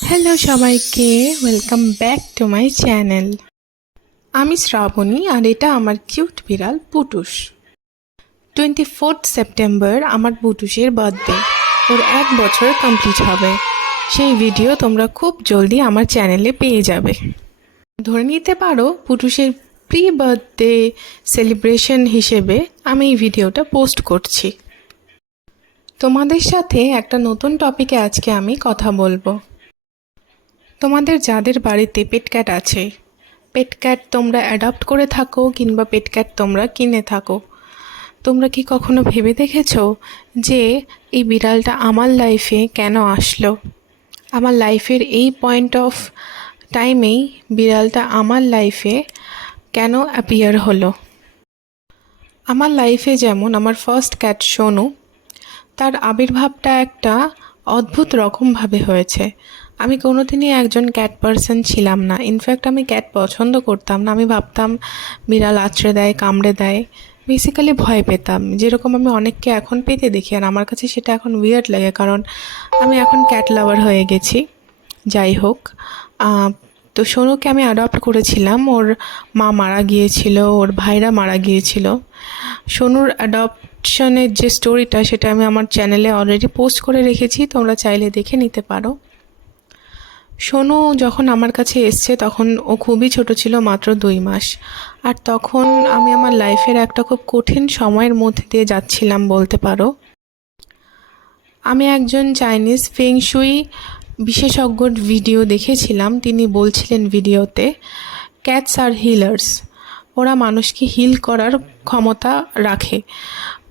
Hello সবাইকে, welcome back to my channel. আমি শ্রাবণী আর এটা আমার কিউট বিড়াল পুটুস। 24 সেপ্টেম্বর আমার পুটুসের বার্থডে। ওর 1 বছর কমপ্লিট হবে। সেই ভিডিও তোমরা খুব জলদি আমার চ্যানেলে পেয়ে যাবে। ধরে নিতে পারো পুটুসের প্রি বার্থডে সেলিব্রেশন হিসেবে আমি এই ভিডিওটা পোস্ট করছি। তোমাদের সাথে একটা নতুন টপিকে আজকে আমি কথা বলবো। তোমাদের যাদের বাড়িতে পেট ক্যাট আছে, পেট ক্যাট তোমরা অ্যাডপ্ট করে থাকো কিংবা পেট ক্যাট তোমরা কিনে থাকো, তোমরা কি কখনো ভেবে দেখেছো যে এই বিড়ালটা আমার লাইফে কেন আসলো? আমার লাইফের এই পয়েন্ট অফ টাইমেই বিড়ালটা আমার লাইফে কেন অ্যাপিয়ার হলো? আমার লাইফে যেমন আমার ফার্স্ট ক্যাট সোনু, তার আবির্ভাবটা একটা অদ্ভুত রকমভাবে হয়েছে। আমি কোনোদিনই একজন ক্যাট পারসন ছিলাম না। ইনফ্যাক্ট আমি ক্যাট পছন্দ করতাম না। আমি ভাবতাম বিড়াল আঁচড়ে দেয়, কামড়ে দেয়, বেসিক্যালি ভয় পেতাম, যেরকম আমি অনেককে এখন পেতে দেখি। আর আমার কাছে সেটা এখন উইয়ার্ড লাগে, কারণ আমি এখন ক্যাট লাভার হয়ে গেছি। যাই হোক, তো সোনুকে আমি অ্যাডপ্ট করেছিলাম। ওর মা মারা গিয়েছিল, ওর ভাইরা মারা গিয়েছিল। সোনুর অ্যাডপশনের যে স্টোরিটা, সেটা আমি আমার চ্যানেলে অলরেডি পোস্ট করে রেখেছি, তোমরা চাইলে দেখে নিতে পারো। সোনু যখন আমার কাছে এসছে তখন ও খুবই ছোট ছিল, মাত্র 2 মাস। আর তখন আমি আমার লাইফের একটা খুব কঠিন সময়ের মধ্যে দিয়ে যাচ্ছিলাম বলতে পারো। আমি একজন চাইনিজ ফেংশুই বিশেষজ্ঞর ভিডিও দেখেছিলাম। তিনি বলছিলেন ভিডিওতে, ক্যাটস আর হিলার্স। ওরা মানুষকে হিল করার ক্ষমতা রাখে।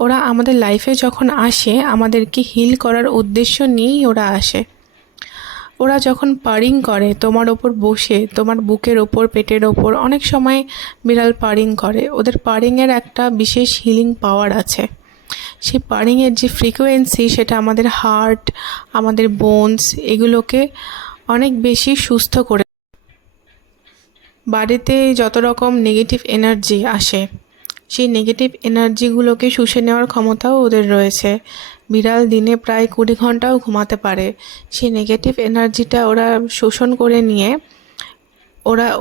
ওরা আমাদের লাইফে যখন আসে, আমাদেরকে হিল করার উদ্দেশ্য নিয়েই ওরা আসে। ওরা যখন পারিং করে তোমার ওপর বসে, তোমার বুকের ওপর, পেটের ওপর, অনেক সময় বিড়াল পারিং করে। ওদের পারিংয়ের একটা বিশেষ হিলিং পাওয়ার আছে। সেই পারিংয়ের যে ফ্রিকোয়েন্সি, সেটা আমাদের হার্ট, আমাদের বোনস, এগুলোকে অনেক বেশি সুস্থ করে। বাড়িতে যত রকম নেগেটিভ এনার্জি আসে, সেই নেগেটিভ এনার্জিগুলোকে শুষে নেওয়ার ক্ষমতাও ওদের রয়েছে। বিড়াল দিনে প্রায় 20 ঘন্টাও ঘুমাতে পারে। সেই নেগেটিভ এনার্জিটা ওরা শোষণ করে নিয়ে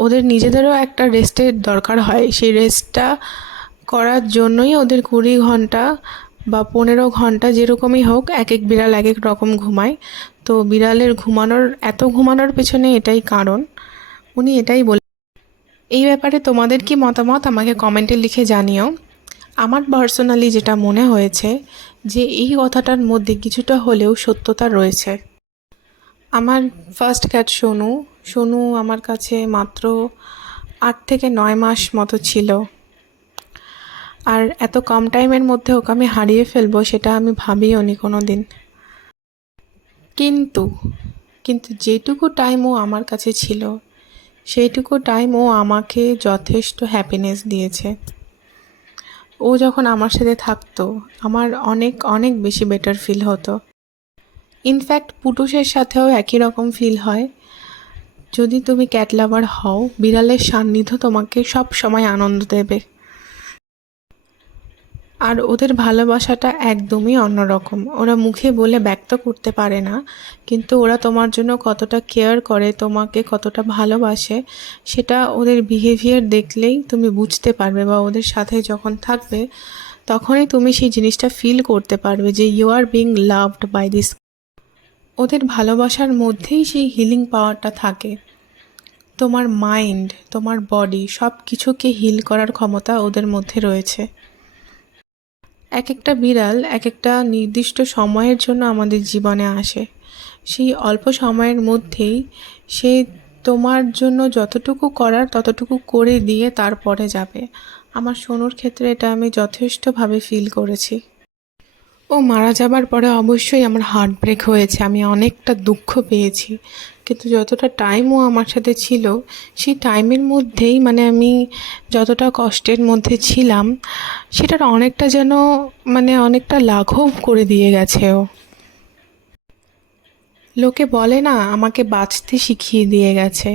ওদের নিজেদেরও একটা রেস্টের দরকার হয়। সেই রেস্টটা করার জন্যই ওদের 20 ঘন্টা বা 15 ঘন্টা, যেরকমই হোক, এক এক বিড়াল এক এক রকম ঘুমায়। তো বিড়ালের ঘুমানোর পেছনে এটাই কারণ। উনি এটাই বলে। এই ব্যাপারে তোমাদের কি মতামত আমাকে কমেন্টে লিখে জানিও। আমার পার্সোনালি যেটা মনে হয়েছে, যে এই কথাটার মধ্যে কিছুটা হলেও সত্যতা রয়েছে। আমার ফার্স্ট ক্যাট সোনু আমার কাছে মাত্র 8 থেকে 9 মাস মতো ছিল। আর এত কম টাইমের মধ্যে ওকে আমি হারিয়ে ফেলবো, সেটা আমি ভাবিও নি কোনো দিন। কিন্তু কিন্তু যেটুকু টাইম ও আমার কাছে ছিল, সেইটুকু টাইম ও আমাকে যথেষ্ট হ্যাপিনেস দিয়েছে। ও যখন আমার সাথে থাকতো, আমার অনেক অনেক বেশি বেটার ফিল হতো। ইনফ্যাক্ট পুটুসের সাথেও একই রকম ফিল হয়। যদি তুমি ক্যাট লাভার হও, বিড়ালের সান্নিধ্য তোমাকে সব সময় আনন্দ দেবে। আর ওদের ভালোবাসাটা একদমই অন্যরকম। ওরা মুখে বলে ব্যক্ত করতে পারে না, কিন্তু ওরা তোমার জন্য কতটা কেয়ার করে, তোমাকে কতটা ভালোবাসে, সেটা ওদের বিহেভিয়ার দেখলেই তুমি বুঝতে পারবে, বা ওদের সাথে যখন থাকবে তখনই তুমি সেই জিনিসটা ফিল করতে পারবে যে you are being loved by this. ওদের ভালোবাসার মধ্যেই সেই হিলিং পাওয়ারটা থাকে। তোমার মাইন্ড, তোমার বডি, সব কিছুকে হিল করার ক্ষমতা ওদের মধ্যে রয়েছে। এক একটা বিড়াল এক একটা নির্দিষ্ট সময়ের জন্য আমাদের জীবনে আসে। সেই অল্প সময়ের মধ্যেই সে তোমার জন্য যতটুকু করার ততটুকু করে দিয়ে তারপরে যাবে। আমার সোনুর ক্ষেত্রে এটা আমি যথেষ্টভাবে ফিল করেছি। ও মারা যাবার পরে অবশ্যই আমার হার্ট ব্রেক হয়েছে, আমি অনেকটা দুঃখ পেয়েছি। কিন্তু যতটা টাইম ও আমার সাথে ছিল, সেই টাইমের মধ্যেই আমি যতটা কষ্টের মধ্যে ছিলাম, সেটার অনেকটা যেন অনেকটা লাঘব করে দিয়ে গেছে ও। লোকে বলে না, আমাকে বাঁচতে শিখিয়ে দিয়ে গেছে।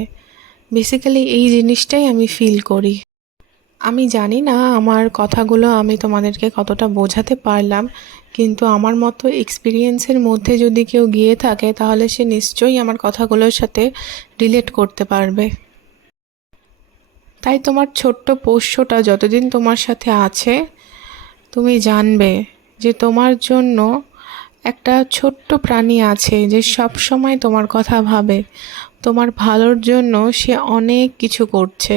বেসিক্যালি এই জিনিসটাই আমি ফিল করি। আমি জানি না আমার কথাগুলো আমি তোমাদেরকে কতটা বোঝাতে পারলাম, কিন্তু আমার মতো এক্সপিরিয়েন্সের মধ্যে যদি কেউ গিয়ে থাকে তাহলে সে নিশ্চয়ই আমার কথাগুলোর সাথে রিলেট করতে পারবে। তাই তোমার ছোট্ট পোষ্যটা যতদিন তোমার সাথে আছে তুমি জানবে যে তোমার জন্য একটা ছোট্ট প্রাণী আছে যে সব সময় তোমার কথা ভাবে, তোমার ভালোর জন্য সে অনেক কিছু করছে,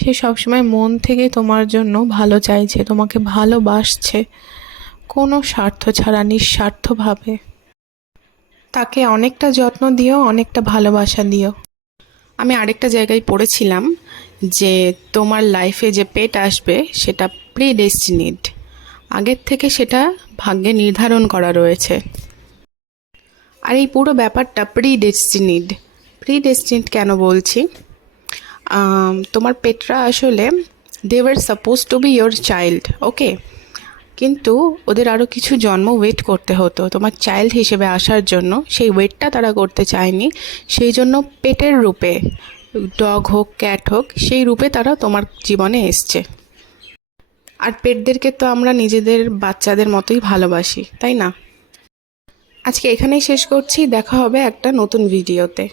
সে সবসময় মন থেকে তোমার জন্য ভালো চাইছে, তোমাকে ভালোবাসছে কোনো স্বার্থ ছাড়া, নিঃস্বার্থভাবে। তাকে অনেকটা যত্ন দিও, অনেকটা ভালোবাসা দিও। আমি আরেকটা জায়গায় পড়েছিলাম যে তোমার লাইফে যে পেট আসবে সেটা প্রিডেস্টিনিড, আগের থেকে সেটা ভাগ্যে নির্ধারণ করা রয়েছে। আর এই পুরো ব্যাপারটা প্রিডেস্টিনিড কেন বলছি, তোমার পেটরা আসলে they were suppose to be your child, okay, কিন্তু ওদের আরও কিছু জন্ম ওয়েট করতে হতো তোমার চাইল্ড হিসেবে আসার জন্য, সেই ওয়েটটা তারা করতে চায়নি, সেই জন্য পেটের রূপে, ডগ হোক ক্যাট হোক, সেই রূপে তারা তোমার জীবনে এসছে। আর পেটদেরকে তো আমরা নিজেদের বাচ্চাদের মতোই ভালোবাসি, তাই না? আজকে এখানেই শেষ করছি, দেখা হবে একটা নতুন ভিডিওতে।